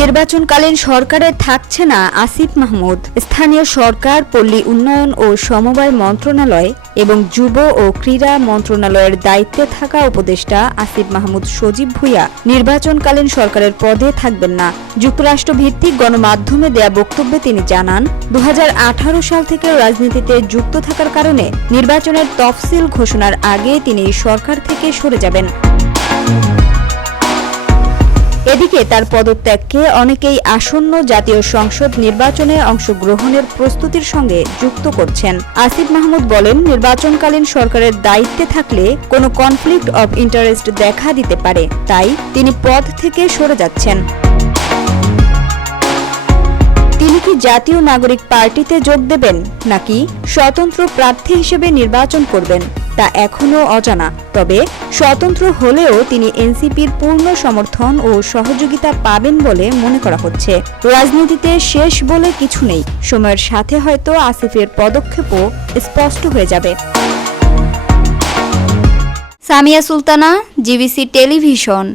নির্বাচনকালীন সরকারে থাকছে না আসিফ মাহমুদ। স্থানীয় সরকার, পল্লী উন্নয়ন ও সমবায় মন্ত্রণালয় এবং যুব ও ক্রীড়া মন্ত্রণালয়ের দায়িত্বে থাকা উপদেষ্টা আসিফ মাহমুদ সজীব ভুঁইয়া নির্বাচনকালীন সরকারের পদে থাকবেন না। যুক্তরাষ্ট্র ভিত্তিক গণমাধ্যমে দেয়া বক্তব্যে তিনি জানান, 2018 সাল থেকে রাজনীতিতে যুক্ত থাকার কারণে নির্বাচনের তফসিল ঘোষণার আগে তিনি সরকার থেকে সরে যাবেন। এদিকে তার পদত্যাগকে অনেকেই আসন্ন জাতীয় সংসদ নির্বাচনে অংশগ্রহণের প্রস্তুতির সঙ্গে যুক্ত করছেন। আসিফ মাহমুদ বলেন, নির্বাচনকালীন সরকারের দায়িত্বে থাকলে কোনো কনফ্লিক্ট অব ইন্টারেস্ট দেখা দিতে পারে, তাই তিনি পদ থেকে সরে যাচ্ছেন। তিনি কি জাতীয় নাগরিক পার্টিতে যোগ দেবেন নাকি স্বতন্ত্র প্রার্থী হিসেবে নির্বাচন করবেন তা এখনও অজানা। তবে স্বতন্ত্র হলেও তিনি এনসিপির পূর্ণ সমর্থন ও সহযোগিতা পাবেন বলে মনে করা হচ্ছে। রাজনীতিতে শেষ বলে কিছু নেই, সময়ের সাথে হয়তো আসিফের পদক্ষেপও স্পষ্ট হয়ে যাবে। Samia Sultana, GBC television.